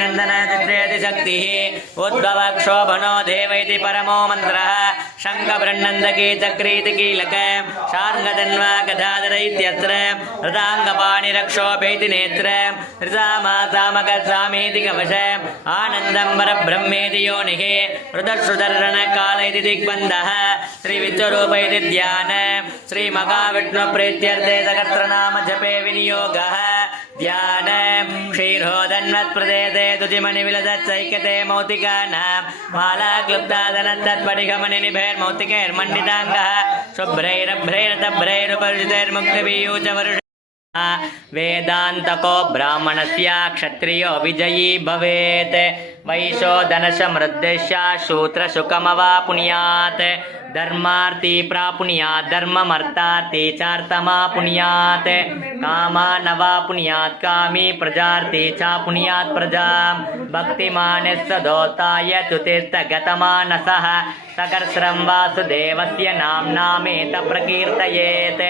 नंदनशक्तिः उद्भवक्षोभनो देवैति परमो मंत्रः शङ्खबृन्नन्दकी चक्रीति कीलक शार्ङ्गधन्वा गदाधर इत्यत्र हृदाङ्गपाणिरक्षोभेति नेत्र हृदामासामकस्वामीति कवश आनन्दं परब्रह्मेति योनिः हृदश्रुदर्शनकाल इति दिग्बन्धः श्रीविश्वरूप इति ध्यान श्रीमहाविष्णुप्रीत्यर्थे सहस्रनाम जपे विनियोगः ध्यान क्षीरोदन्वत्प्रदेशे तुतिमणिविलसच्चैक्यते मौतिकानां मालाक्लुप्तादनन्तत्पटिकमणिनिभैर्मौतिकैर्मण्डिताङ्गः शुभ्रैरभ्रैरतभ्रैरुपरिचितैर्मुक्तिबीयूचवरुष वेदान्तको ब्राह्मणस्य क्षत्रियो विजयी भवेत् वैशो धनसमृद्धस्य शूद्रसुखमवापुण्यात् धर्मार्थी प्रापुण्यात् धर्ममर्थार्थी चार्थमापुण्यात् कामानवापुण्यात् कामी प्रजार्थी चापुण्यात् प्रजां भक्तिमानस्सदोताय तुतिस्तगतमानसः सकर्षं वासुदेवस्य नाम्नामेत प्रकीर्तयेत्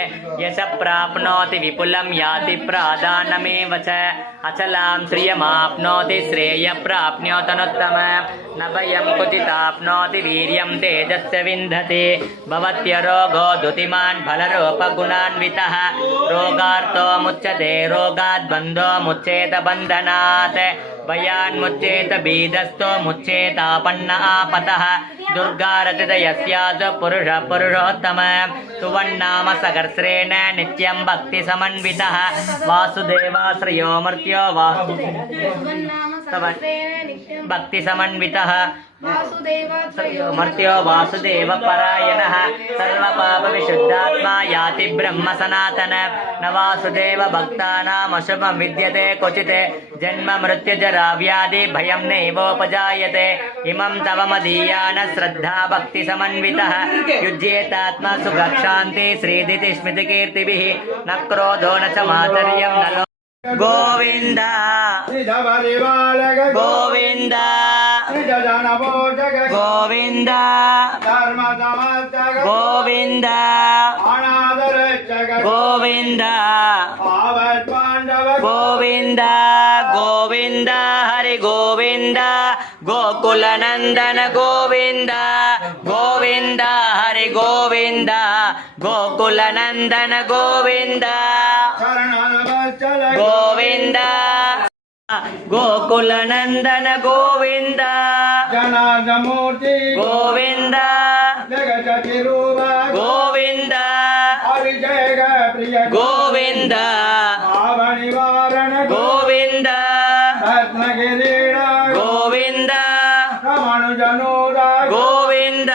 यश प्राप्नोति विपुलं याति प्रादानमेव च अचलां श्रियमाप्नोति श्रेय प्राप्नोतनुत्तमं न भयं कुचिताप्नोति वीर्यं तेजस्य विन्दति भवत्यरोगो दुतिमान् फलरूपगुणान्वितः रोगार्तो मुच्यते रोगात् बन्धो मुच्येत बन्धनात् भयान्मुच्येत बीजस्थो मुच्येतापन्न आपतः दुर्गारतिदयस्यात् पुरुषः पुरुषोत्तम सुवन्नाम सहस्रेण नित्यं भक्तिसमन्वितः वासुदेवाश्रयो मर्त्यो भक्तिसमन्वितः मर्त्यो वासुदेव परायणः सर्वपापविशुद्धात्मा याति ब्रह्म सनातन न वासुदेव भक्तानाम् अशुभं विद्यते क्वचित् जन्म मृत्युजरा व्याधि भयं नैवोपजायते इमं तव मदीयान श्रद्धा भक्तिसमन्वितः युज्येतात्मा सुखशान्ति श्रीदिति स्मृतिकीर्तिभिः न क्रोधो न च माधुर्यं न गोविंद गोविंद गोविंद गोविंद गोविंद गोविंद गोविंद हरि गोविंद गोकुल नंदन गोविंद गोविंद हरि गोविंद गोकुल नंदन गोविंद गोविंद गोकुल नंदन गोविंद जनार्दनमूर्ति गोविंद गोविंद गोविंद गोविंद गोविंद गोविंद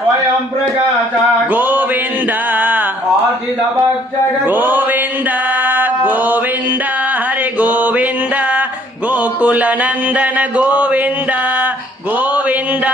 स्वयं प्रकाश गोविंद गोविंद गोविंद हरि गोविंद गोकुल नंदन गोविंद गोविंद